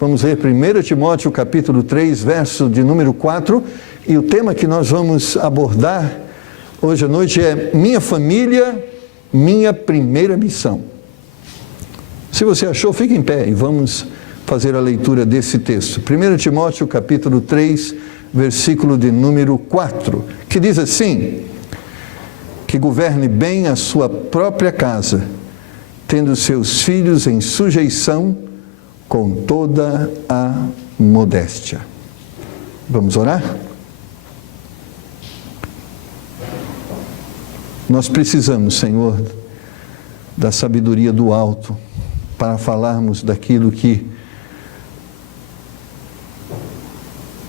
Vamos ler 1 Timóteo capítulo 3, verso de número 4, e o tema que nós vamos abordar hoje à noite é Minha Família, Minha Primeira Missão. Se você achou, fique em pé e vamos fazer a leitura desse texto. 1 Timóteo capítulo 3, versículo de número 4, que diz assim: que governe bem a sua própria casa, tendo seus filhos em sujeição com toda a modéstia. Vamos orar? Nós precisamos, Senhor, da sabedoria do alto para falarmos daquilo que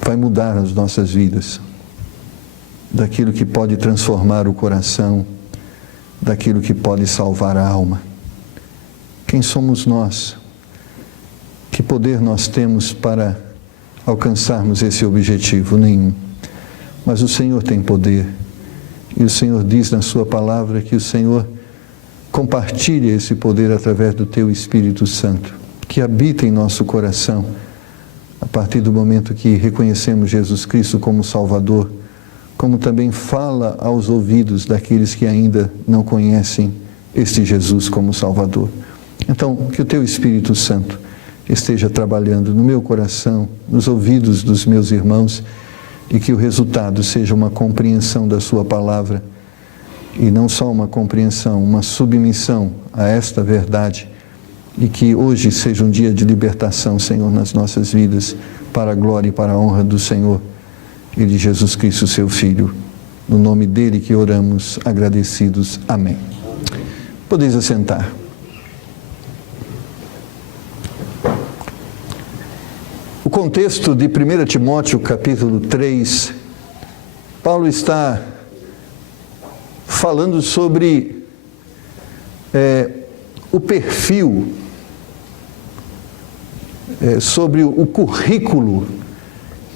vai mudar as nossas vidas, daquilo que pode transformar o coração, daquilo que pode salvar a alma. Quem somos nós? Que poder nós temos para alcançarmos esse objetivo? Nenhum. Mas o Senhor tem poder. E o Senhor diz na sua palavra que o Senhor compartilha esse poder através do Teu Espírito Santo, que habita em nosso coração, a partir do momento que reconhecemos Jesus Cristo como Salvador, como também fala aos ouvidos daqueles que ainda não conhecem este Jesus como Salvador. Então, que o Teu Espírito Santo esteja trabalhando no meu coração, nos ouvidos dos meus irmãos, e que o resultado seja uma compreensão da Sua palavra, e não só uma compreensão, uma submissão a esta verdade, e que hoje seja um dia de libertação, Senhor, nas nossas vidas, para a glória e para a honra do Senhor e de Jesus Cristo, Seu Filho. No nome dele que oramos, agradecidos. Amém. Podeis assentar. O contexto de 1 Timóteo capítulo 3, Paulo está falando sobre o perfil, sobre o currículo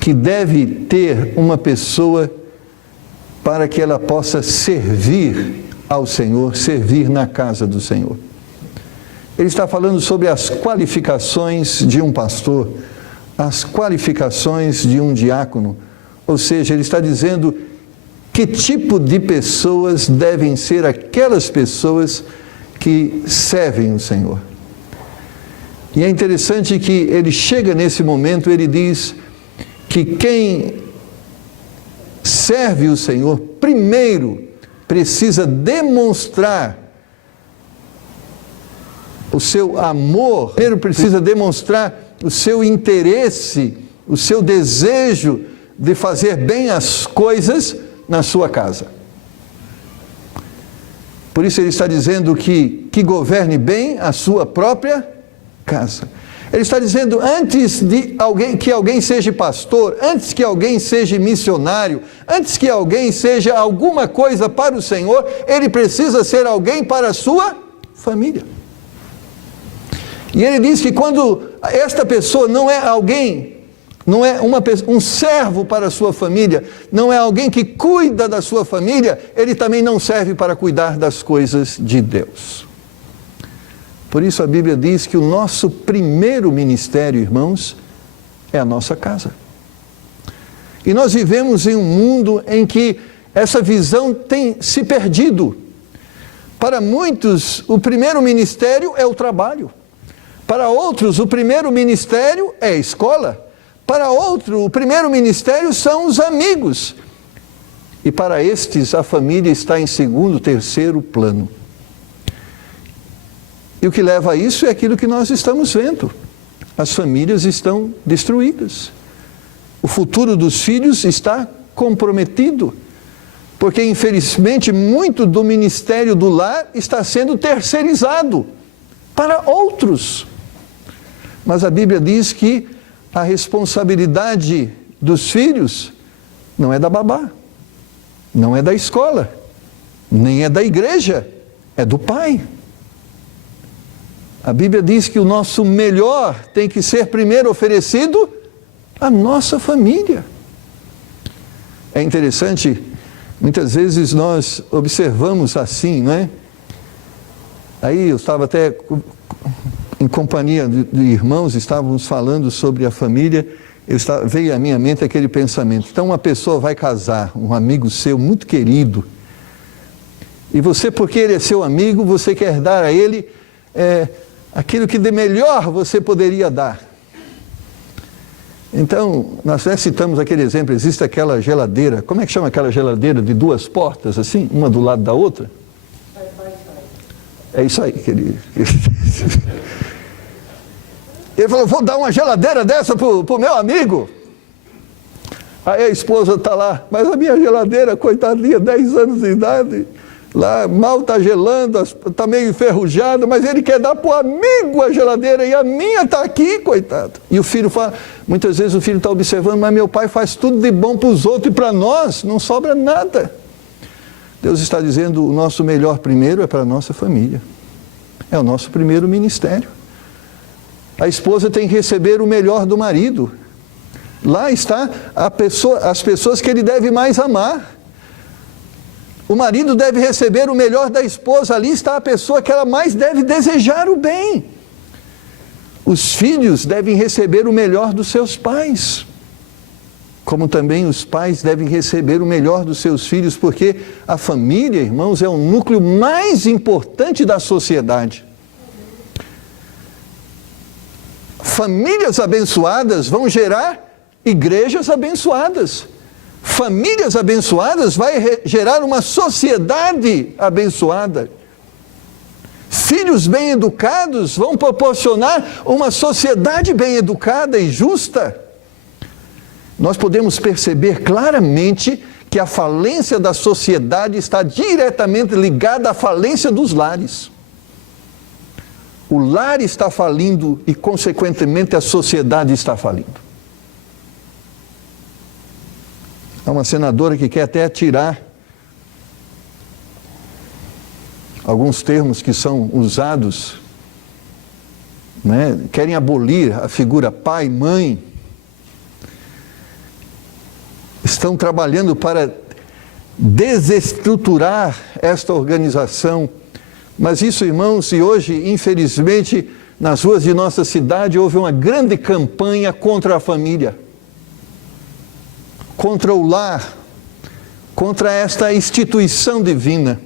que deve ter uma pessoa para que ela possa servir ao Senhor, servir na casa do Senhor. Ele está falando sobre as qualificações de um pastor, as qualificações de um diácono, ou seja, ele está dizendo que tipo de pessoas devem ser aquelas pessoas que servem o Senhor. E é interessante que ele chega nesse momento, ele diz que quem serve o Senhor, primeiro precisa demonstrar o seu amor, primeiro precisa demonstrar o seu interesse, o seu desejo de fazer bem as coisas na sua casa. Por isso ele está dizendo que governe bem a sua própria casa. Ele está dizendo, antes de que alguém seja pastor, antes que alguém seja missionário, antes que alguém seja alguma coisa para o Senhor, ele precisa ser alguém para a sua família. E ele diz que quando esta pessoa não é alguém, não é um servo para a sua família, não é alguém que cuida da sua família, ele também não serve para cuidar das coisas de Deus. Por isso a Bíblia diz que o nosso primeiro ministério, irmãos, é a nossa casa. E nós vivemos em um mundo em que essa visão tem se perdido. Para muitos, o primeiro ministério é o trabalho. Para outros, o primeiro ministério é a escola. Para outro, o primeiro ministério são os amigos. E para estes, a família está em segundo, terceiro plano. E o que leva a isso é aquilo que nós estamos vendo. As famílias estão destruídas. O futuro dos filhos está comprometido. Porque, infelizmente, muito do ministério do lar está sendo terceirizado para outros. Mas a Bíblia diz que a responsabilidade dos filhos não é da babá, não é da escola, nem é da igreja, é do pai. A Bíblia diz que o nosso melhor tem que ser primeiro oferecido à nossa família. É interessante, muitas vezes nós observamos assim, não é? Aí eu estava até em companhia de irmãos, estávamos falando sobre a família, veio à minha mente aquele pensamento. Então uma pessoa vai casar, um amigo seu muito querido, e você, porque ele é seu amigo, você quer dar a ele aquilo que de melhor você poderia dar. Então, nós já citamos aquele exemplo, existe aquela geladeira, como é que chama aquela geladeira de 2 portas, assim, uma do lado da outra? É isso aí que ele falou, vou dar uma geladeira dessa para o meu amigo. Aí a esposa está lá, mas a minha geladeira, coitadinha, 10 anos de idade, lá mal está gelando, está meio enferrujada, mas ele quer dar para o amigo a geladeira e a minha está aqui, coitado. E o filho fala, muitas vezes o filho está observando, mas meu pai faz tudo de bom para os outros e para nós, não sobra nada. Deus está dizendo, o nosso melhor primeiro é para a nossa família. É o nosso primeiro ministério. A esposa tem que receber o melhor do marido. Lá está as pessoas que ele deve mais amar. O marido deve receber o melhor da esposa, ali está a pessoa que ela mais deve desejar o bem. Os filhos devem receber o melhor dos seus pais, como também os pais devem receber o melhor dos seus filhos, porque a família, irmãos, é o núcleo mais importante da sociedade. Famílias abençoadas vão gerar igrejas abençoadas. Famílias abençoadas vai gerar uma sociedade abençoada. Filhos bem educados vão proporcionar uma sociedade bem educada e justa. Nós podemos perceber claramente que a falência da sociedade está diretamente ligada à falência dos lares. O lar está falindo e, consequentemente, a sociedade está falindo. Há uma senadora que quer até tirar alguns termos que são usados, né? Querem abolir a figura pai, mãe. Estão trabalhando para desestruturar esta organização. Mas isso, irmãos, e hoje, infelizmente, nas ruas de nossa cidade, houve uma grande campanha contra a família, contra o lar, contra esta instituição divina.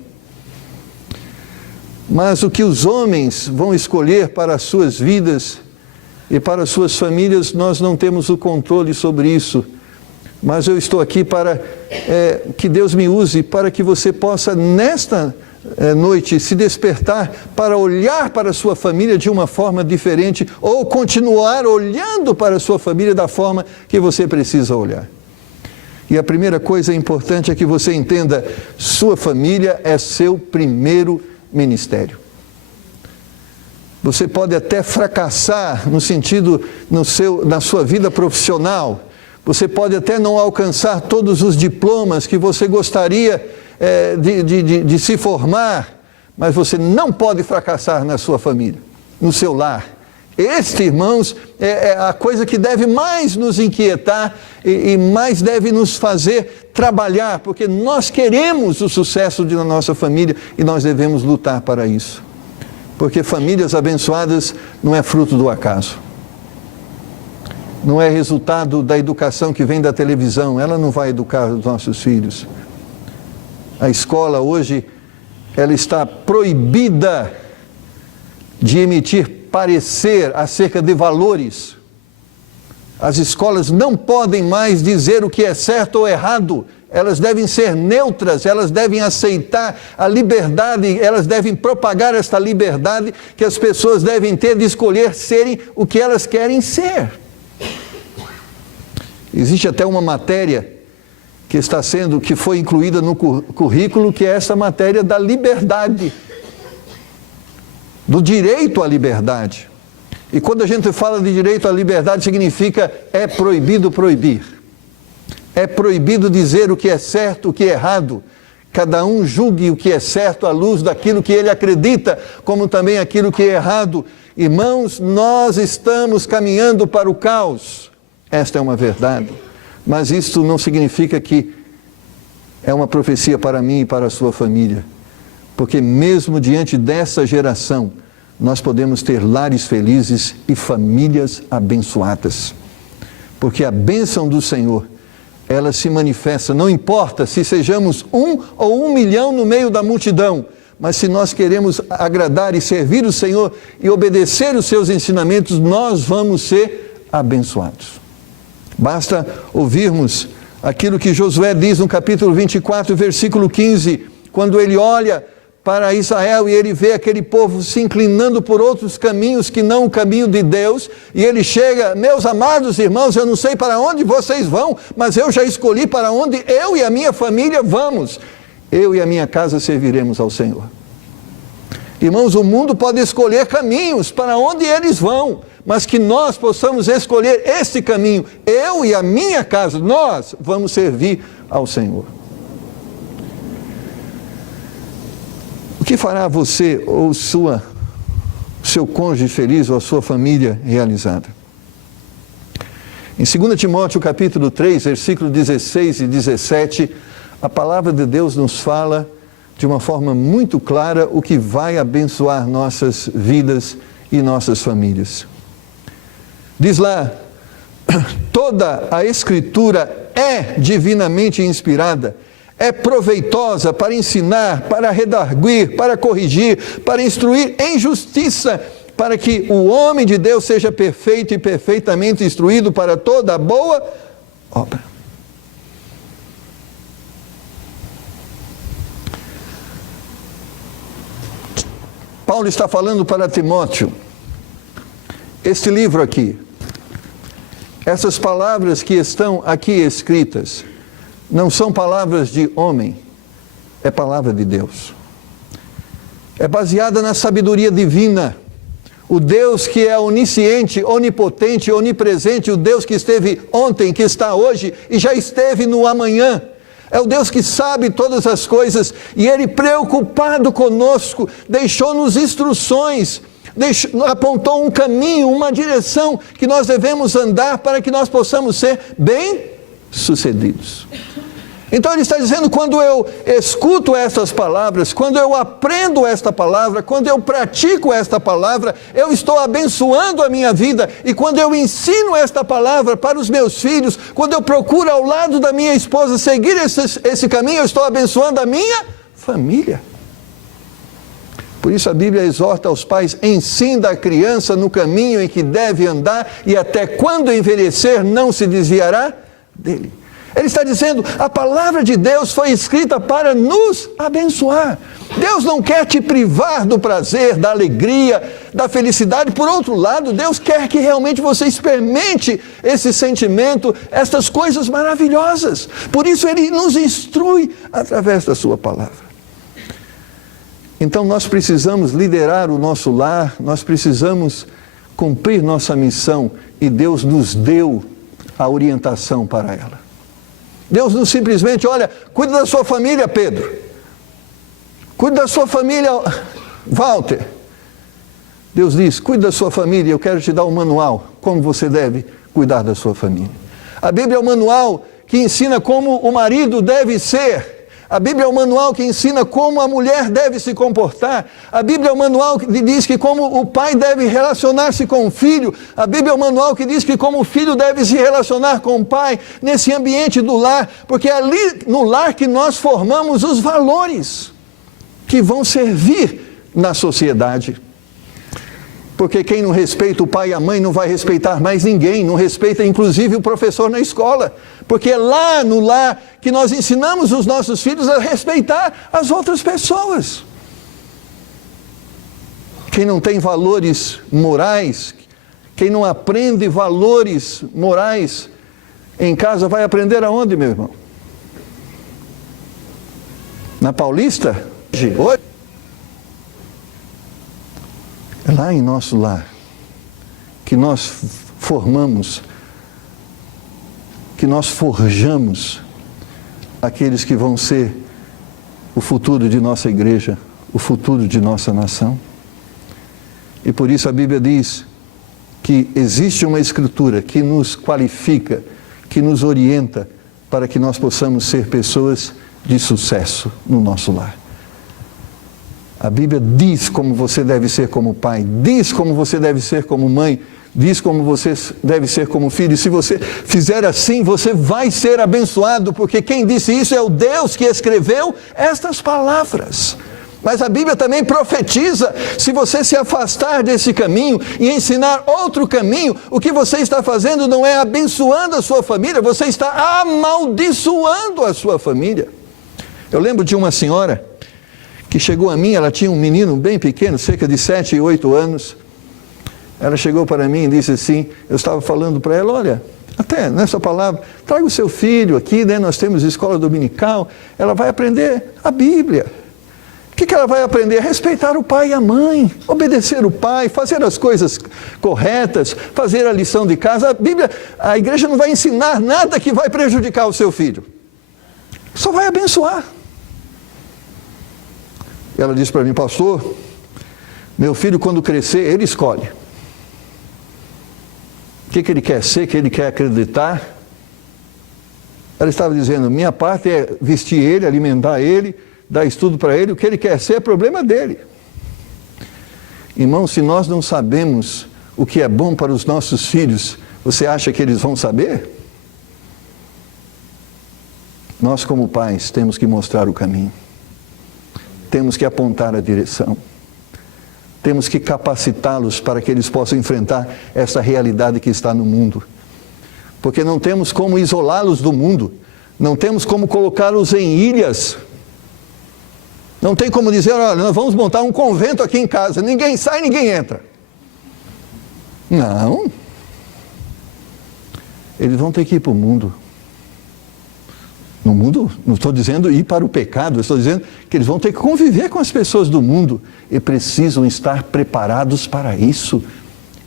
Mas o que os homens vão escolher para as suas vidas e para as suas famílias, nós não temos o controle sobre isso. Mas eu estou aqui para que Deus me use, para que você possa, nesta noite, se despertar para olhar para a sua família de uma forma diferente, ou continuar olhando para a sua família da forma que você precisa olhar. E a primeira coisa importante é que você entenda, sua família é seu primeiro ministério. Você pode até fracassar no sentido, na sua vida profissional, você pode até não alcançar todos os diplomas que você gostaria de se formar, mas você não pode fracassar na sua família, no seu lar. Este, irmãos, é a coisa que deve mais nos inquietar e mais deve nos fazer trabalhar, porque nós queremos o sucesso da nossa família e nós devemos lutar para isso. Porque famílias abençoadas não é fruto do acaso. Não é resultado da educação que vem da televisão, ela não vai educar os nossos filhos. A escola hoje, ela está proibida de emitir parecer acerca de valores. As escolas não podem mais dizer o que é certo ou errado, elas devem ser neutras, elas devem aceitar a liberdade, elas devem propagar esta liberdade que as pessoas devem ter de escolher serem o que elas querem ser. Existe até uma matéria que foi incluída no currículo, que é essa matéria da liberdade, do direito à liberdade. E quando a gente fala de direito à liberdade, significa é proibido proibir. É proibido dizer o que é certo, o que é errado. Cada um julgue o que é certo à luz daquilo que ele acredita, como também aquilo que é errado. Irmãos, nós estamos caminhando para o caos. Esta é uma verdade. Mas isto não significa que é uma profecia para mim e para a sua família. Porque mesmo diante dessa geração, nós podemos ter lares felizes e famílias abençoadas. Porque a bênção do Senhor, ela se manifesta, não importa se sejamos 1 ou 1 milhão no meio da multidão, mas se nós queremos agradar e servir o Senhor e obedecer os seus ensinamentos, nós vamos ser abençoados. Basta ouvirmos aquilo que Josué diz no capítulo 24, versículo 15, quando ele olha para Israel e ele vê aquele povo se inclinando por outros caminhos que não o caminho de Deus, e ele chega: meus amados irmãos, eu não sei para onde vocês vão, mas eu já escolhi para onde eu e a minha família vamos. Eu e a minha casa serviremos ao Senhor. Irmãos, o mundo pode escolher caminhos para onde eles vão, mas que nós possamos escolher este caminho. Eu e a minha casa, nós vamos servir ao Senhor. O que fará você ou seu cônjuge feliz ou a sua família realizada? Em 2 Timóteo capítulo 3, versículos 16 e 17, a palavra de Deus nos fala de uma forma muito clara o que vai abençoar nossas vidas e nossas famílias. Diz lá: toda a Escritura é divinamente inspirada, é proveitosa para ensinar, para redarguir, para corrigir, para instruir em justiça, para que o homem de Deus seja perfeito e perfeitamente instruído para toda boa obra. Paulo está falando para Timóteo, este livro aqui, essas palavras que estão aqui escritas, não são palavras de homem, é palavra de Deus. É baseada na sabedoria divina. O Deus que é onisciente, onipotente, onipresente, o Deus que esteve ontem, que está hoje e já esteve no amanhã. É o Deus que sabe todas as coisas, e Ele, preocupado conosco, deixou-nos instruções, apontou um caminho, uma direção que nós devemos andar para que nós possamos ser bem-sucedidos. Então ele está dizendo: quando eu escuto essas palavras, quando eu aprendo esta palavra, quando eu pratico esta palavra, eu estou abençoando a minha vida. E quando eu ensino esta palavra para os meus filhos, quando eu procuro ao lado da minha esposa seguir esse caminho, eu estou abençoando a minha família. Por isso a Bíblia exorta aos pais: ensina a criança no caminho em que deve andar, e até quando envelhecer não se desviará dele. Ele está dizendo: a palavra de Deus foi escrita para nos abençoar. Deus não quer te privar do prazer, da alegria, da felicidade. Por outro lado, Deus quer que realmente você experimente esse sentimento, essas coisas maravilhosas. Por isso Ele nos instrui através da sua palavra. Então nós precisamos liderar o nosso lar, nós precisamos cumprir nossa missão, e Deus nos deu a orientação para ela. Deus não simplesmente: olha, cuida da sua família, Pedro. Cuida da sua família, Walter. Deus diz: cuida da sua família, eu quero te dar um manual, como você deve cuidar da sua família. A Bíblia é um manual que ensina como o marido deve ser. A Bíblia é um manual que ensina como a mulher deve se comportar. A Bíblia é um manual que diz que como o pai deve relacionar-se com o filho. A Bíblia é um manual que diz que como o filho deve se relacionar com o pai, nesse ambiente do lar. Porque é ali no lar que nós formamos os valores que vão servir na sociedade. Porque quem não respeita o pai e a mãe não vai respeitar mais ninguém, não respeita inclusive o professor na escola. Porque é lá no lar que nós ensinamos os nossos filhos a respeitar as outras pessoas. Quem não tem valores morais, quem não aprende valores morais em casa, vai aprender aonde, meu irmão? Na Paulista? Hoje? É lá em nosso lar que nós formamos, que nós forjamos aqueles que vão ser o futuro de nossa igreja, o futuro de nossa nação. E por isso a Bíblia diz que existe uma Escritura que nos qualifica, que nos orienta para que nós possamos ser pessoas de sucesso no nosso lar. A Bíblia diz como você deve ser como pai, diz como você deve ser como mãe, diz como você deve ser como filho. E se você fizer assim, você vai ser abençoado, porque quem disse isso é o Deus que escreveu estas palavras. Mas a Bíblia também profetiza: se você se afastar desse caminho e ensinar outro caminho, o que você está fazendo não é abençoando a sua família, você está amaldiçoando a sua família. Eu lembro de uma senhora que chegou a mim, ela tinha um menino bem pequeno, cerca de 7 e 8 anos. Ela chegou para mim e disse assim, eu estava falando para ela, olha, até nessa palavra, traga o seu filho aqui, né? Nós temos escola dominical, ela vai aprender a Bíblia. O que ela vai aprender? Respeitar o pai e a mãe, obedecer o pai, fazer as coisas corretas, fazer a lição de casa. A Bíblia, a igreja não vai ensinar nada que vai prejudicar o seu filho, só vai abençoar. Ela disse para mim, pastor, meu filho quando crescer, ele escolhe. O que ele quer ser, o que ele quer acreditar. Ela estava dizendo, minha parte é vestir ele, alimentar ele, dar estudo para ele, o que ele quer ser é problema dele. Irmão, se nós não sabemos o que é bom para os nossos filhos, você acha que eles vão saber? Nós como pais temos que mostrar o caminho. Temos que apontar a direção. Temos que capacitá-los para que eles possam enfrentar essa realidade que está no mundo. Porque não temos como isolá-los do mundo. Não temos como colocá-los em ilhas. Não tem como dizer, olha, nós vamos montar um convento aqui em casa. Ninguém sai, ninguém entra. Não. Eles vão ter que ir para o mundo. No mundo, não estou dizendo ir para o pecado, estou dizendo que eles vão ter que conviver com as pessoas do mundo e precisam estar preparados para isso.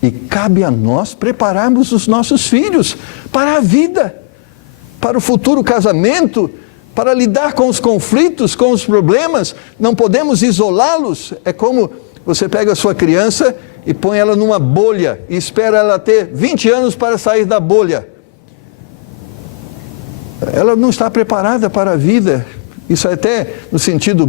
E cabe a nós prepararmos os nossos filhos para a vida, para o futuro casamento, para lidar com os conflitos, com os problemas. Não podemos isolá-los. É como você pega a sua criança e põe ela numa bolha e espera ela ter 20 anos para sair da bolha. Ela não está preparada para a vida. Isso é até no sentido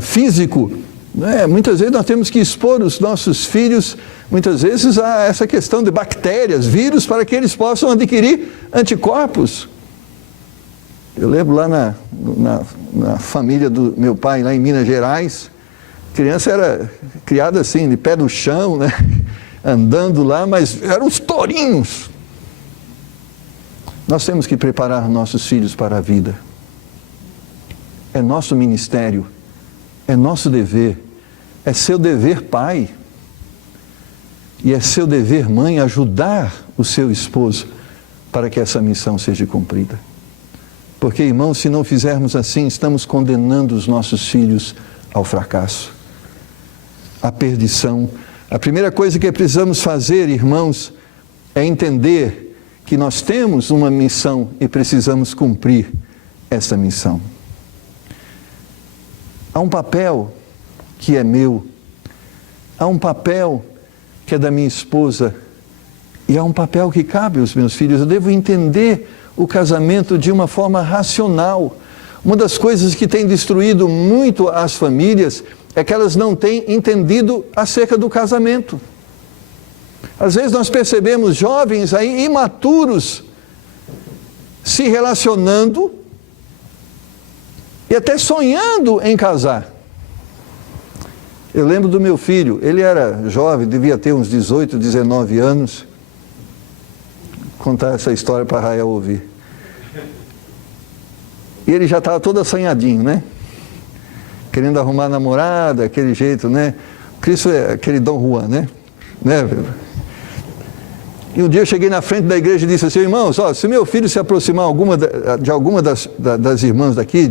físico, né? Muitas vezes nós temos que expor os nossos filhos, muitas vezes, a essa questão de bactérias, vírus, para que eles possam adquirir anticorpos. Eu lembro lá na família do meu pai, lá em Minas Gerais, a criança era criada assim, de pé no chão, né? Andando lá, mas eram os tourinhos. Nós temos que preparar nossos filhos para a vida. É nosso ministério, é nosso dever, é seu dever pai, e é seu dever mãe ajudar o seu esposo para que essa missão seja cumprida. Porque, irmãos, se não fizermos assim, estamos condenando os nossos filhos ao fracasso, à perdição. A primeira coisa que precisamos fazer, irmãos, é entender que nós temos uma missão e precisamos cumprir essa missão. Há um papel que é meu, há um papel que é da minha esposa, e há um papel que cabe aos meus filhos. Eu devo entender o casamento de uma forma racional. Uma das coisas que tem destruído muito as famílias é que elas não têm entendido acerca do casamento. Às vezes nós percebemos jovens aí imaturos se relacionando e até sonhando em casar. Eu lembro do meu filho, ele era jovem, devia ter uns 18, 19 anos. Vou contar essa história para a Rael ouvir. E ele já estava todo assanhadinho, né? Querendo arrumar namorada, aquele jeito, né? Cristo é aquele Dom Juan, né? E um dia eu cheguei na frente da igreja e disse assim, irmãos, ó, se meu filho se aproximar de alguma das irmãs daqui,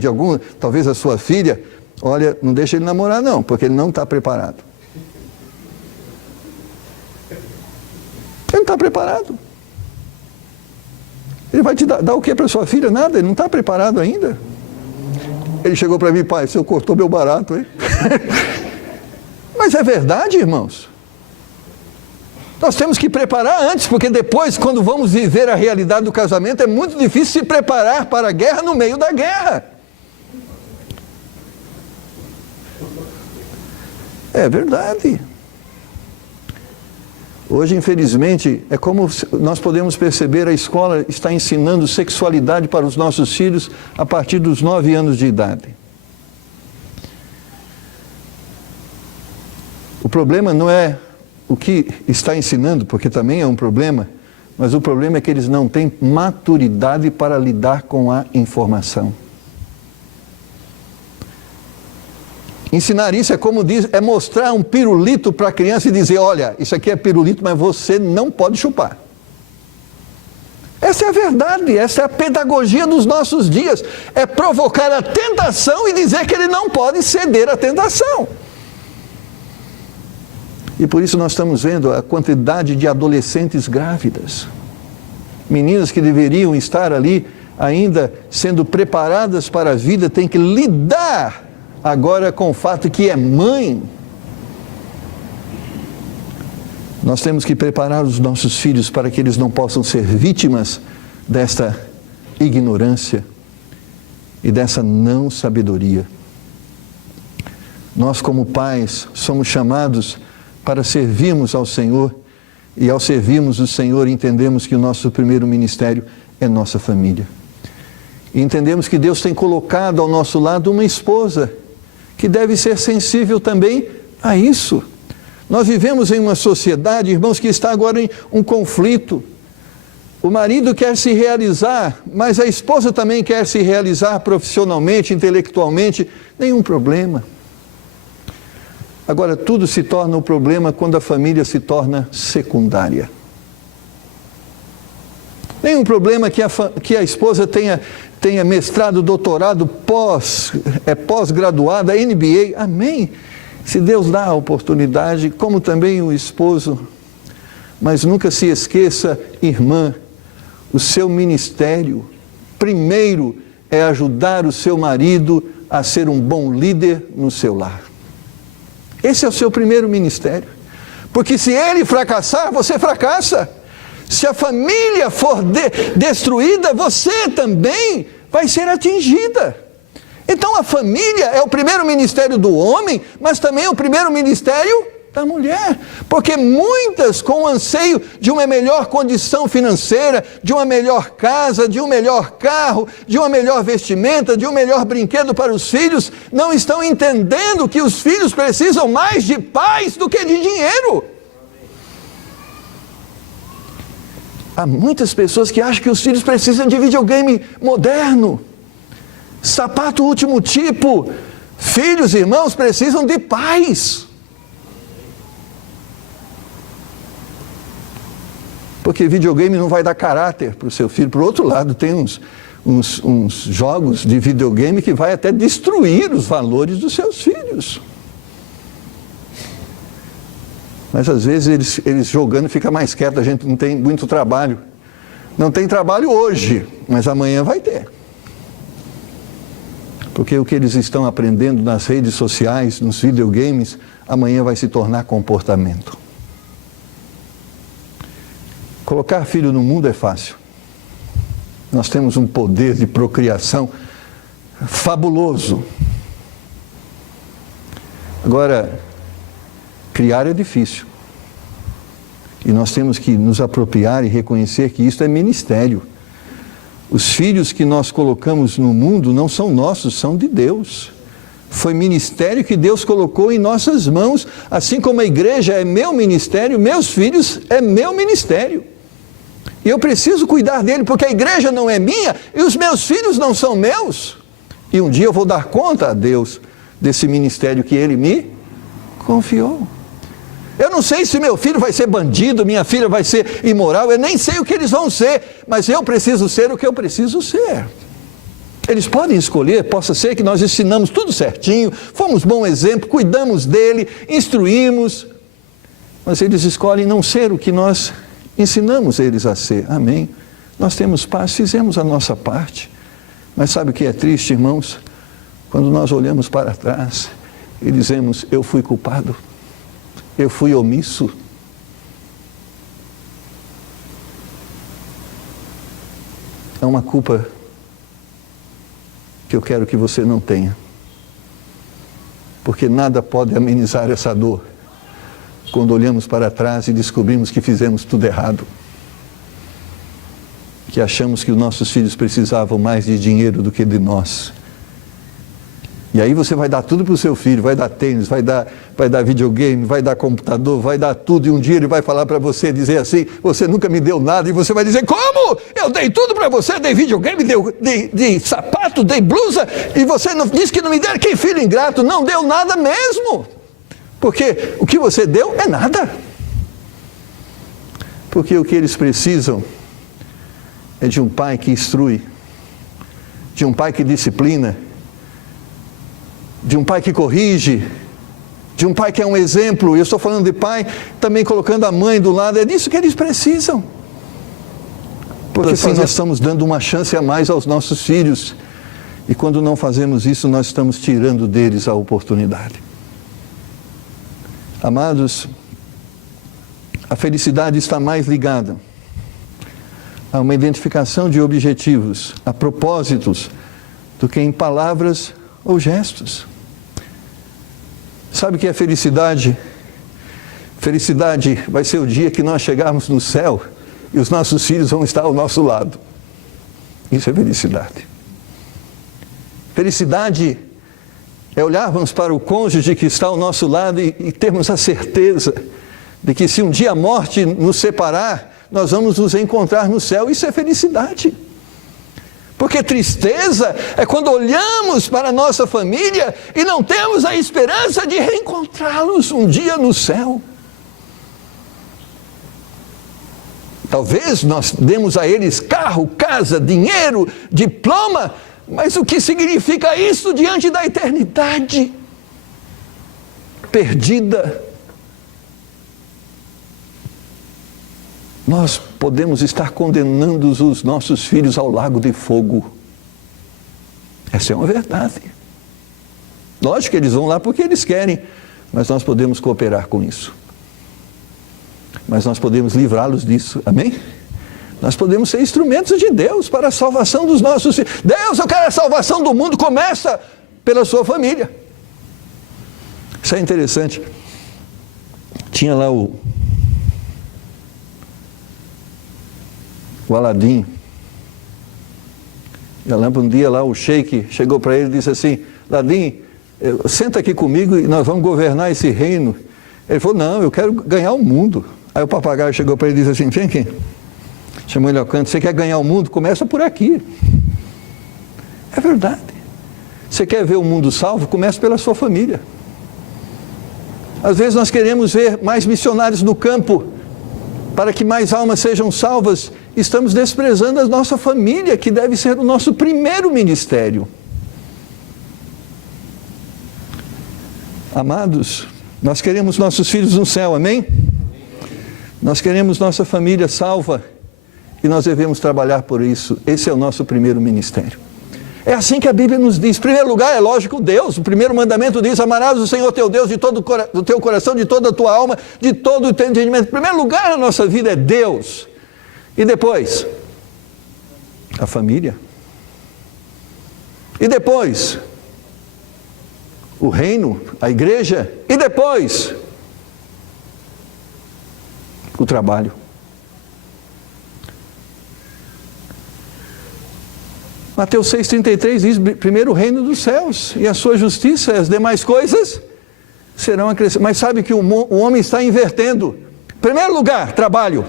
talvez a sua filha, olha, não deixa ele namorar não, porque ele não está preparado. Ele não está preparado. Ele vai te dar o que para sua filha? Nada, ele não está preparado ainda. Ele chegou para mim, pai, o senhor cortou meu barato, hein? Mas é verdade, irmãos. Nós temos que preparar antes, porque depois, quando vamos viver a realidade do casamento, é muito difícil se preparar para a guerra no meio da guerra. É verdade. Hoje, infelizmente, é como nós podemos perceber, a escola está ensinando sexualidade para os nossos filhos a partir dos 9 anos de idade. O problema não é o que está ensinando, porque também é um problema, mas o problema é que eles não têm maturidade para lidar com a informação. Ensinar isso é como diz, é mostrar um pirulito para a criança e dizer, olha, isso aqui é pirulito, mas você não pode chupar. Essa é a verdade, essa é a pedagogia dos nossos dias. É provocar a tentação e dizer que ele não pode ceder à tentação. E por isso nós estamos vendo a quantidade de adolescentes grávidas. Meninas que deveriam estar ali ainda sendo preparadas para a vida, têm que lidar agora com o fato que é mãe. Nós temos que preparar os nossos filhos para que eles não possam ser vítimas desta ignorância e dessa não sabedoria. Nós, como pais, somos chamados para servirmos ao Senhor, e ao servirmos o Senhor, entendemos que o nosso primeiro ministério é nossa família. E entendemos que Deus tem colocado ao nosso lado uma esposa, que deve ser sensível também a isso. Nós vivemos em uma sociedade, irmãos, que está agora em um conflito. O marido quer se realizar, mas a esposa também quer se realizar profissionalmente, intelectualmente, nenhum problema. Agora, tudo se torna um problema quando a família se torna secundária. Nenhum problema que a esposa tenha mestrado, doutorado, pós-graduada, MBA, amém. Se Deus dá a oportunidade, como também o esposo. Mas nunca se esqueça, irmã, o seu ministério, primeiro, é ajudar o seu marido a ser um bom líder no seu lar. Esse é o seu primeiro ministério. Porque se ele fracassar, você fracassa. Se a família for destruída, você também vai ser atingida. Então a família é o primeiro ministério do homem, mas também é o primeiro ministério da mulher. Porque muitas, com o anseio de uma melhor condição financeira, de uma melhor casa, de um melhor carro, de uma melhor vestimenta, de um melhor brinquedo para os filhos, não estão entendendo que os filhos precisam mais de paz do que de dinheiro. Há muitas pessoas que acham que os filhos precisam de videogame moderno, sapato último tipo. Filhos, irmãos, precisam de paz. Porque videogame não vai dar caráter para o seu filho. Por outro lado, tem uns jogos de videogame que vai até destruir os valores dos seus filhos. Mas às vezes eles jogando fica mais quieto, a gente não tem muito trabalho. Não tem trabalho hoje, mas amanhã vai ter. Porque o que eles estão aprendendo nas redes sociais, nos videogames, amanhã vai se tornar comportamento. Colocar filho no mundo é fácil. Nós temos um poder de procriação fabuloso. Agora, criar é difícil. E nós temos que nos apropriar e reconhecer que isso é ministério. Os filhos que nós colocamos no mundo não são nossos, são de Deus. Foi ministério que Deus colocou em nossas mãos, assim como a igreja é meu ministério, meus filhos é meu ministério. E eu preciso cuidar dele, porque a igreja não é minha e os meus filhos não são meus. E um dia eu vou dar conta a Deus desse ministério que Ele me confiou. Eu não sei se meu filho vai ser bandido, minha filha vai ser imoral, eu nem sei o que eles vão ser, mas eu preciso ser o que eu preciso ser. Eles podem escolher, possa ser que nós ensinamos tudo certinho, fomos bom exemplo, cuidamos dele, instruímos, mas eles escolhem não ser o que nós ensinamos eles a ser. Amém. Nós temos paz, fizemos a nossa parte, mas sabe o que é triste, irmãos? Quando nós olhamos para trás e dizemos, eu fui culpado, eu fui omisso. É uma culpa que eu quero que você não tenha. porque nada pode amenizar essa dor quando olhamos para trás e descobrimos que fizemos tudo errado. Que achamos que os nossos filhos precisavam mais de dinheiro do que de nós. E aí você vai dar tudo para o seu filho, vai dar tênis, vai dar videogame, vai dar computador, vai dar tudo, e um dia ele vai falar para você, dizer assim, você nunca me deu nada, e você vai dizer, como? Eu dei tudo para você, dei videogame, dei sapato, dei blusa, e você não, disse que não me deu, que filho ingrato, não deu nada mesmo, porque o que você deu é nada, porque o que eles precisam é de um pai que instrui, de um pai que disciplina, de um pai que corrige, de um pai que é um exemplo. Eu estou falando de pai, também colocando a mãe do lado, é disso que eles precisam. Porque assim nós estamos dando uma chance a mais aos nossos filhos, e quando não fazemos isso, nós estamos tirando deles a oportunidade. Amados, a felicidade está mais ligada a uma identificação de objetivos, a propósitos, do que em palavras ou gestos. Sabe o que é felicidade? Felicidade vai ser o dia que nós chegarmos no céu e os nossos filhos vão estar ao nosso lado. Isso é felicidade. Felicidade é olharmos para o cônjuge que está ao nosso lado e termos a certeza de que se um dia a morte nos separar, nós vamos nos encontrar no céu. Isso é felicidade. Porque tristeza é quando olhamos para a nossa família e não temos a esperança de reencontrá-los um dia no céu. Talvez nós demos a eles carro, casa, dinheiro, diploma, mas o que significa isso diante da eternidade? Perdida. Nós podemos estar condenando os nossos filhos ao lago de fogo. Essa é uma verdade. Lógico que eles vão lá porque eles querem, mas nós podemos cooperar com isso. Mas nós podemos livrá-los disso, amém? Nós podemos ser instrumentos de Deus para a salvação dos nossos filhos. Deus, eu quero a salvação do mundo, começa pela sua família. Isso é interessante. Tinha lá o Aladim. Eu lembro um dia lá o sheik chegou para ele e disse assim, Aladim, senta aqui comigo e nós vamos governar esse reino. Ele falou, não, eu quero ganhar o mundo. Aí o papagaio chegou para ele e disse assim, vem aqui. Chamou ele ao canto, você quer ganhar o mundo? Começa por aqui. É verdade. Você quer ver o mundo salvo? Começa pela sua família. Às vezes nós queremos ver mais missionários no campo, para que mais almas sejam salvas. Estamos desprezando a nossa família, que deve ser o nosso primeiro ministério. Amados, nós queremos nossos filhos no céu, amém? Nós queremos nossa família salva e nós devemos trabalhar por isso. Esse é o nosso primeiro ministério. É assim que a Bíblia nos diz. Em primeiro lugar, é lógico, Deus. O primeiro mandamento diz, amarás o Senhor teu Deus de todo o teu coração, de toda a tua alma, de todo o teu entendimento. Em primeiro lugar na nossa vida é Deus. E depois, a família. E depois, o reino, a igreja. E depois, o trabalho. Mateus 6,33 diz, primeiro o reino dos céus e a sua justiça, e as demais coisas serão acrescidas. Mas sabe que o homem está invertendo. Em primeiro lugar, trabalho.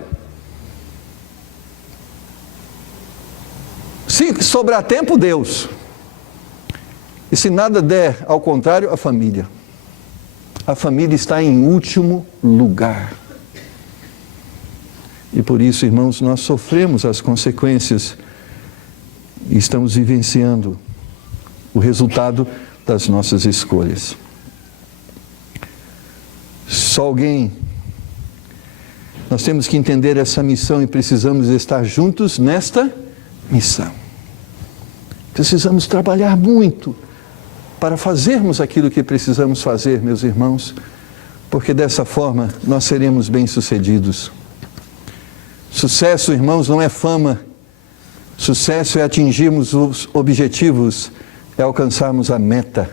Se sobrar tempo, Deus. E se nada der, ao contrário, a família. A família está em último lugar. E por isso, irmãos, nós sofremos as consequências e estamos vivenciando o resultado das nossas escolhas. Só alguém... Nós temos que entender essa missão e precisamos estar juntos nesta missão. Precisamos trabalhar muito para fazermos aquilo que precisamos fazer, meus irmãos, porque dessa forma nós seremos bem-sucedidos. Sucesso, irmãos, não é fama. Sucesso é atingirmos os objetivos, é alcançarmos a meta.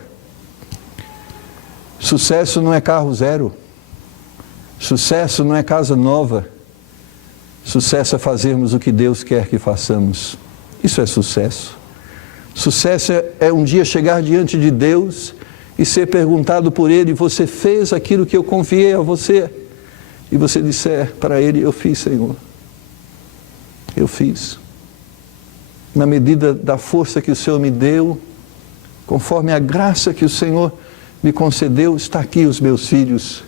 Sucesso não é carro zero. Sucesso não é casa nova. Sucesso é fazermos o que Deus quer que façamos. Isso é sucesso. Sucesso é um dia chegar diante de Deus e ser perguntado por Ele: você fez aquilo que eu confiei a você? E você disser para Ele: eu fiz, Senhor. Eu fiz. Na medida da força que o Senhor me deu, conforme a graça que o Senhor me concedeu, está aqui os meus filhos,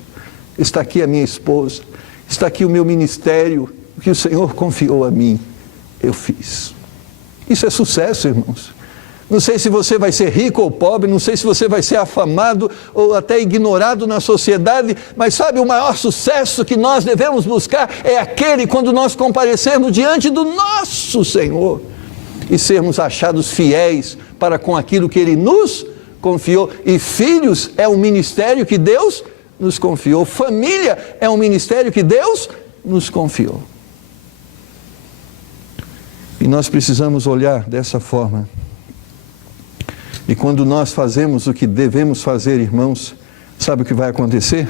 está aqui a minha esposa, está aqui o meu ministério, o que o Senhor confiou a mim, eu fiz. Isso é sucesso, irmãos. Não sei se você vai ser rico ou pobre, não sei se você vai ser afamado ou até ignorado na sociedade, mas sabe, o maior sucesso que nós devemos buscar é aquele quando nós comparecermos diante do nosso Senhor e sermos achados fiéis para com aquilo que Ele nos confiou. E filhos é um ministério que Deus nos confiou. Família é um ministério que Deus nos confiou. E nós precisamos olhar dessa forma. E quando nós fazemos o que devemos fazer, irmãos, sabe o que vai acontecer?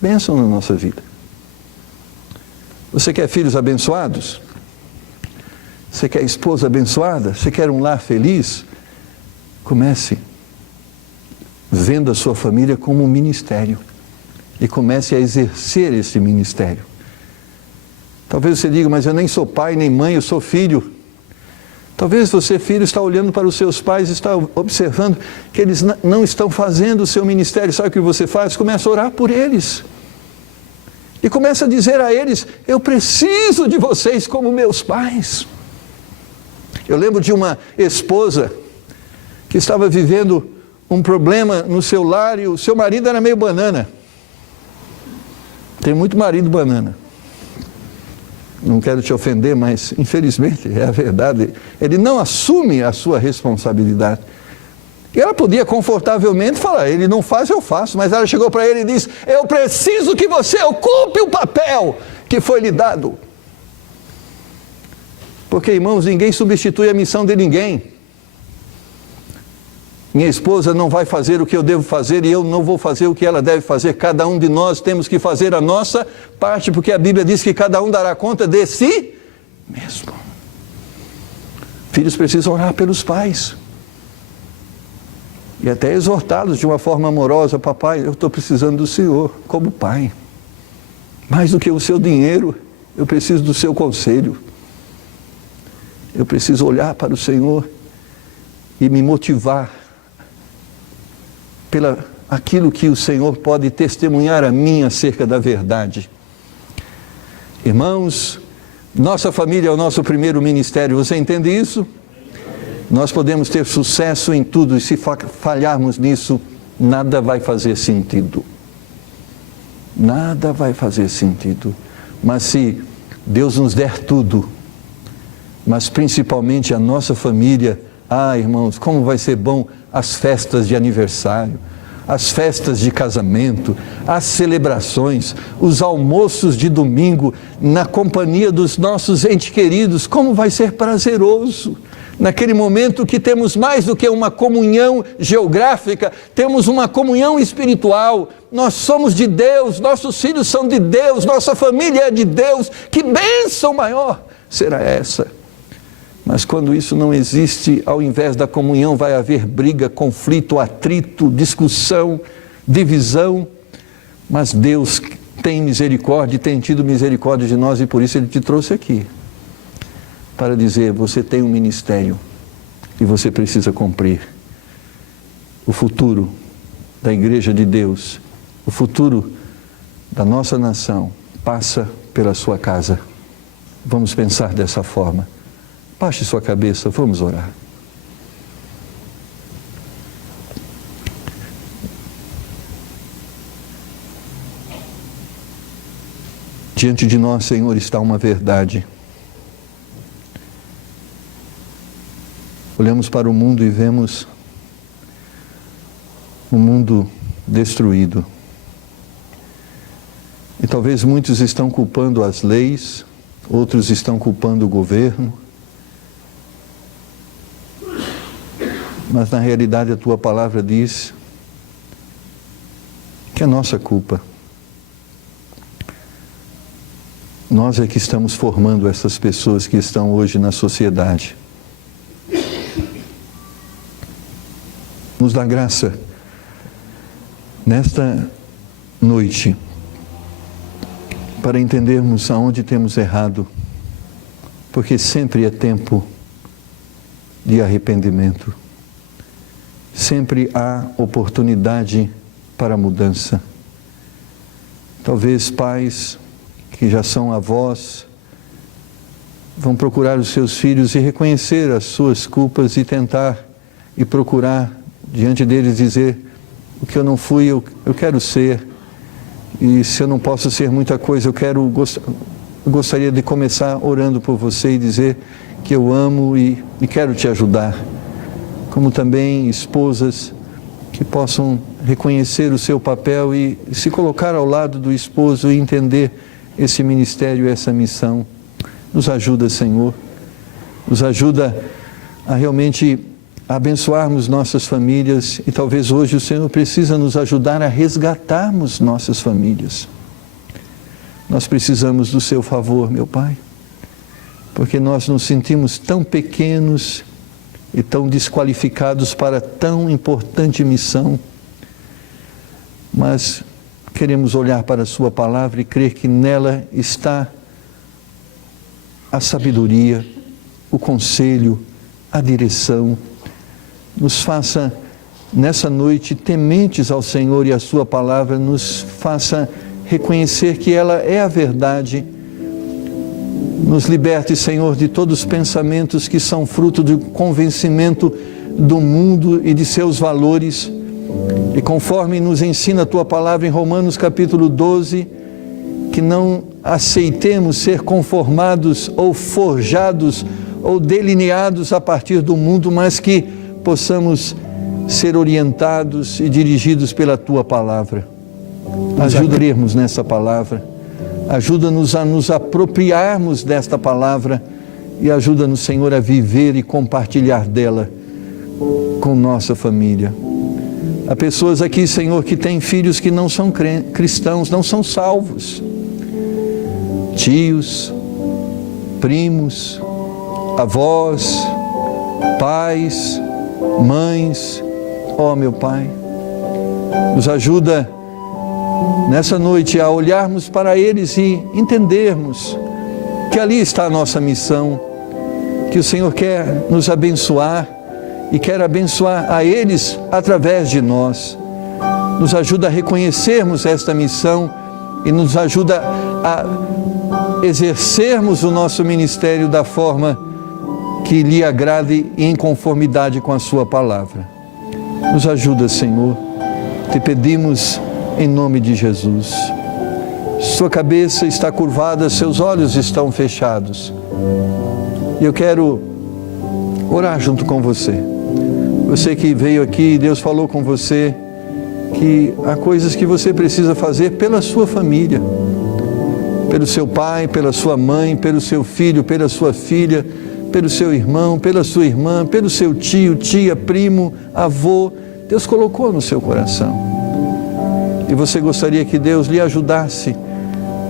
Bênção na nossa vida. Você quer filhos abençoados? Você quer esposa abençoada? Você quer um lar feliz? Comece vendo a sua família como um ministério e comece a exercer esse ministério. Talvez você diga: mas eu nem sou pai nem mãe, eu sou filho. Talvez você, filho, está olhando para os seus pais e está observando que eles não estão fazendo o seu ministério. Sabe o que você faz? Começa a orar por eles. E começa a dizer a eles: eu preciso de vocês como meus pais. Eu lembro de uma esposa que estava vivendo um problema no seu lar e o seu marido era meio banana. Tem muito marido banana. Não quero te ofender, mas infelizmente é a verdade. Ele não assume a sua responsabilidade. E ela podia confortavelmente falar: ele não faz, eu faço. Mas ela chegou para ele e disse: eu preciso que você ocupe o papel que foi lhe dado. Porque, irmãos, ninguém substitui a missão de ninguém. Minha esposa não vai fazer o que eu devo fazer e eu não vou fazer o que ela deve fazer. Cada um de nós temos que fazer a nossa parte, porque a Bíblia diz que cada um dará conta de si mesmo. Filhos precisam orar pelos pais e até exortá-los de uma forma amorosa: papai, eu estou precisando do Senhor como pai. Mais do que o seu dinheiro, eu preciso do seu conselho. Eu preciso olhar para o Senhor e me motivar pela aquilo que o Senhor pode testemunhar a mim acerca da verdade. Irmãos, nossa família é o nosso primeiro ministério. Você entende isso? Nós podemos ter sucesso em tudo e se falharmos nisso, nada vai fazer sentido. Nada vai fazer sentido. Mas se Deus nos der tudo, mas principalmente a nossa família, irmãos, como vai ser bom as festas de aniversário, as festas de casamento, as celebrações, os almoços de domingo na companhia dos nossos entes queridos. Como vai ser prazeroso naquele momento que temos mais do que uma comunhão geográfica, temos uma comunhão espiritual. Nós somos de Deus, nossos filhos são de Deus, nossa família é de Deus. Que bênção maior será essa? Mas quando isso não existe, ao invés da comunhão vai haver briga, conflito, atrito, discussão, divisão. Mas Deus tem misericórdia, tem tido misericórdia de nós e por isso Ele te trouxe aqui. Para dizer: você tem um ministério e você precisa cumprir. O futuro da Igreja de Deus, o futuro da nossa nação passa pela sua casa. Vamos pensar dessa forma. Baixe sua cabeça, vamos orar. Diante de nós, Senhor, está uma verdade. Olhamos para o mundo e vemos um mundo destruído. E talvez muitos estão culpando as leis, outros estão culpando o governo. Mas na realidade a Tua palavra diz que é nossa culpa. Nós é que estamos formando essas pessoas que estão hoje na sociedade. Nos dá graça, nesta noite, para entendermos aonde temos errado, porque sempre é tempo de arrependimento. Sempre há oportunidade para mudança. Talvez pais que já são avós vão procurar os seus filhos e reconhecer as suas culpas e tentar e procurar diante deles dizer: o que eu não fui, eu quero ser, e se eu não posso ser muita coisa, eu gostaria de começar orando por você e dizer que eu amo e quero te ajudar. Como também esposas que possam reconhecer o seu papel e se colocar ao lado do esposo e entender esse ministério, essa missão. Nos ajuda, Senhor, nos ajuda a realmente abençoarmos nossas famílias, e talvez hoje o Senhor precisa nos ajudar a resgatarmos nossas famílias. Nós precisamos do seu favor, meu Pai, porque nós nos sentimos tão pequenos e tão desqualificados para tão importante missão, mas queremos olhar para a sua palavra e crer que nela está a sabedoria, o conselho, a direção. Nos faça, nessa noite, tementes ao Senhor e a sua palavra, nos faça reconhecer que ela é a verdade. Nos liberte, Senhor, de todos os pensamentos que são fruto do convencimento do mundo e de seus valores. E conforme nos ensina a tua palavra em Romanos capítulo 12, que não aceitemos ser conformados ou forjados ou delineados a partir do mundo, mas que possamos ser orientados e dirigidos pela tua palavra. Ajudaremos nessa palavra, ajuda-nos a nos apropriarmos desta palavra e ajuda-nos, Senhor, a viver e compartilhar dela com nossa família. Há pessoas aqui, Senhor, que têm filhos que não são cristãos, não são salvos. Tios, primos, avós, pais, mães. Ó, meu Pai, nos ajuda nessa noite a olharmos para eles e entendermos que ali está a nossa missão, que o Senhor quer nos abençoar e quer abençoar a eles através de nós. Nos ajuda a reconhecermos esta missão e nos ajuda a exercermos o nosso ministério da forma que lhe agrade e em conformidade com a sua palavra. Nos ajuda, Senhor, te pedimos em nome de Jesus. Sua cabeça está curvada, seus olhos estão fechados. E eu quero orar junto com você. Você que veio aqui, Deus falou com você que há coisas que você precisa fazer pela sua família, pelo seu pai, pela sua mãe, pelo seu filho, pela sua filha, pelo seu irmão, pela sua irmã, pelo seu tio, tia, primo, avô. Deus colocou no seu coração. E você gostaria que Deus lhe ajudasse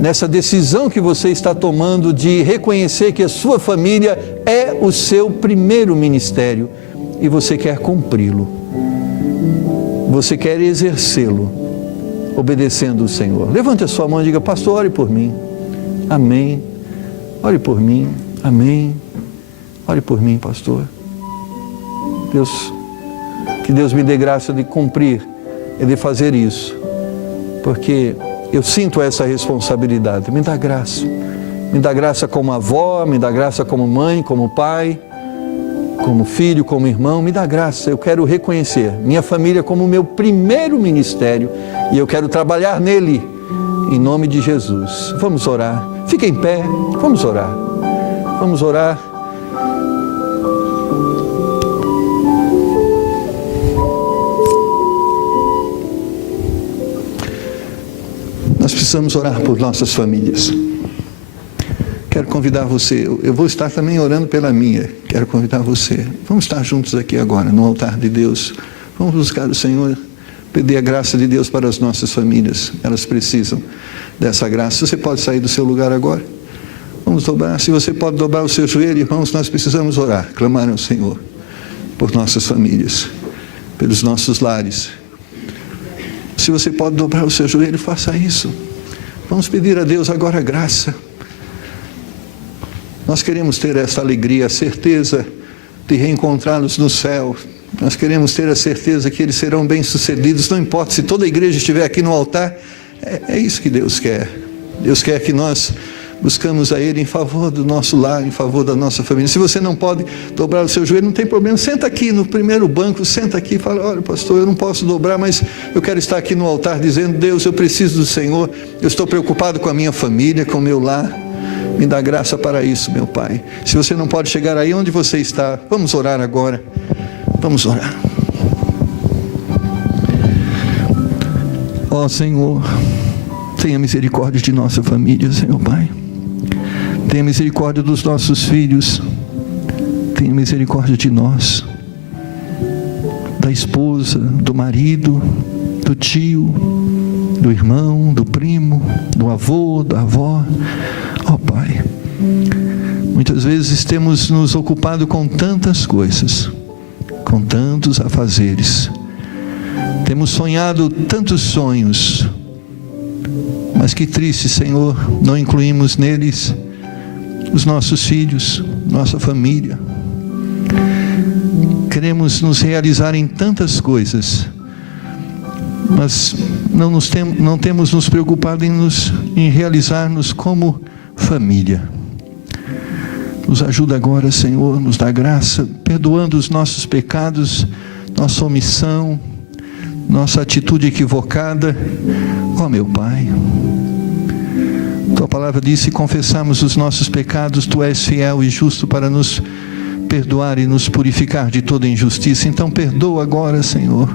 nessa decisão que você está tomando de reconhecer que a sua família é o seu primeiro ministério e você quer cumpri-lo. Você quer exercê-lo, obedecendo o Senhor. Levante a sua mão e diga: pastor, ore por mim. Amém. Ore por mim. Amém. Ore por mim, pastor. Que Deus me dê graça de cumprir e de fazer isso, porque eu sinto essa responsabilidade. Me dá graça. Me dá graça como avó, me dá graça como mãe, como pai, como filho, como irmão. Me dá graça. Eu quero reconhecer minha família como o meu primeiro ministério e eu quero trabalhar nele, em nome de Jesus. Vamos orar. Fique em pé. Vamos orar. Vamos orar. Nós precisamos orar por nossas famílias. Quero convidar você, eu vou estar também orando pela minha, quero convidar você. Vamos estar juntos aqui agora, no altar de Deus. Vamos buscar o Senhor pedir a graça de Deus para as nossas famílias. Elas precisam dessa graça. Você pode sair do seu lugar agora? Vamos dobrar. Se você pode dobrar o seu joelho, irmãos, nós precisamos orar, clamar ao Senhor por nossas famílias, pelos nossos lares. Se você pode dobrar o seu joelho, faça isso. Vamos pedir a Deus agora a graça. Nós queremos ter essa alegria, a certeza de reencontrá-los no céu. Nós queremos ter a certeza que eles serão bem-sucedidos, não importa se toda a igreja estiver aqui no altar. É isso que Deus quer. Deus quer que nós buscamos a Ele em favor do nosso lar, em favor da nossa família. Se você não pode dobrar o seu joelho, não tem problema. Senta aqui no primeiro banco, senta aqui e fala: olha, pastor, eu não posso dobrar, mas eu quero estar aqui no altar dizendo: Deus, eu preciso do Senhor, eu estou preocupado com a minha família, com o meu lar. Me dá graça para isso, meu Pai. Se você não pode chegar aí onde você está, vamos orar agora. Vamos orar. Ó Senhor, tenha misericórdia de nossa família, Senhor Pai. Tenha misericórdia dos nossos filhos. Tenha misericórdia de nós, da esposa, do marido, do tio, do irmão, do primo, do avô, da avó. Ó Pai, muitas vezes temos nos ocupado com tantas coisas, com tantos afazeres. Temos sonhado tantos sonhos, mas que triste, Senhor, não incluímos neles os nossos filhos, nossa família. Queremos nos realizar em tantas coisas, mas não temos nos preocupado em realizar-nos como família. Nos ajuda agora, Senhor, nos dá graça, perdoando os nossos pecados, nossa omissão, nossa atitude equivocada. Ó meu Pai, Tua palavra diz: se confessarmos os nossos pecados, Tu és fiel e justo para nos perdoar e nos purificar de toda injustiça. Então perdoa agora, Senhor,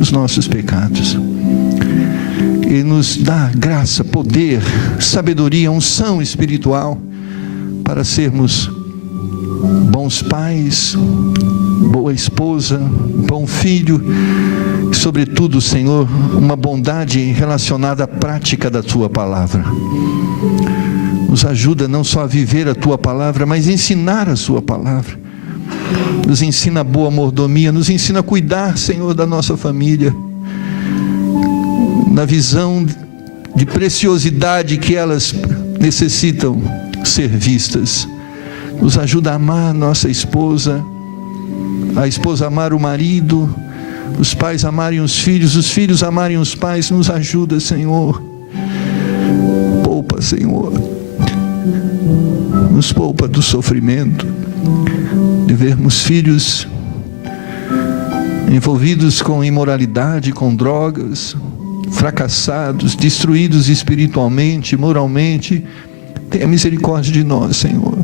os nossos pecados. E nos dá graça, poder, sabedoria, unção espiritual para sermos bons pais, boa esposa, bom filho e, sobretudo, Senhor, uma bondade relacionada à prática da Tua palavra. Nos ajuda não só a viver a Tua palavra, mas ensinar a Sua palavra. Nos ensina a boa mordomia, nos ensina a cuidar, Senhor, da nossa família, na visão de preciosidade que elas necessitam ser vistas. Nos ajuda a amar nossa esposa, a esposa amar o marido, os pais amarem os filhos amarem os pais. Nos ajuda, Senhor. Poupa, Senhor. Nos poupa do sofrimento de vermos filhos envolvidos com imoralidade, com drogas, fracassados, destruídos espiritualmente, moralmente. Tenha misericórdia de nós, Senhor.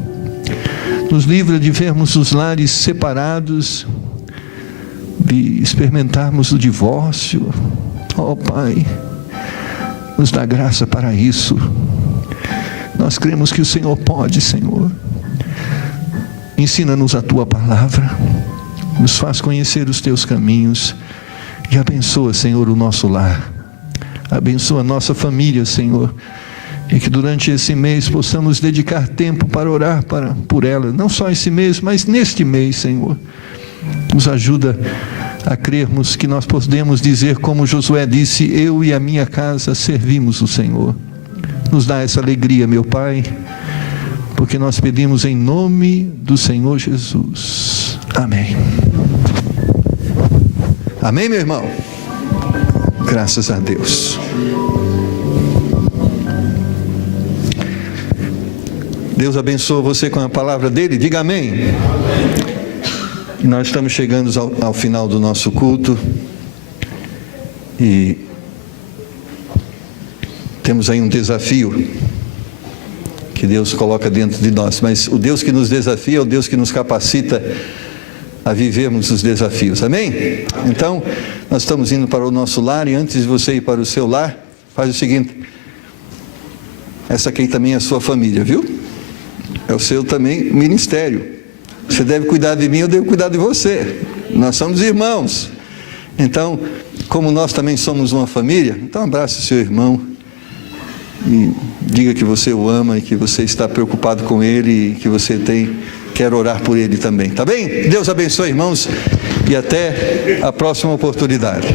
Nos livra de vermos os lares separados, de experimentarmos o divórcio. Ó Pai, nos dá graça para isso. Nós cremos que o Senhor pode, Senhor. Ensina-nos a Tua palavra, nos faz conhecer os Teus caminhos e abençoa, Senhor, o nosso lar. Abençoa a nossa família, Senhor, e que durante esse mês possamos dedicar tempo para orar por ela, não só esse mês, mas neste mês, Senhor. Nos ajuda a crermos que nós podemos dizer como Josué disse: eu e a minha casa servimos o Senhor. Nos dá essa alegria, meu Pai, porque nós pedimos em nome do Senhor Jesus. Amém. Amém, meu irmão? Graças a Deus. Deus abençoe você com a palavra dele. Diga amém. Nós estamos chegando ao final do nosso culto e temos aí um desafio que Deus coloca dentro de nós, mas o Deus que nos desafia é o Deus que nos capacita a vivermos os desafios. Amém? Então, nós estamos indo para o nosso lar, e antes de você ir para o seu lar, faz o seguinte: essa aqui também é a sua família, viu? É o seu também ministério. Você deve cuidar de mim, eu devo cuidar de você. Nós somos irmãos. Então, como nós também somos uma família, então abrace o seu irmão e diga que você o ama e que você está preocupado com ele e que você quer orar por ele também, tá bem? Deus abençoe, irmãos, e até a próxima oportunidade.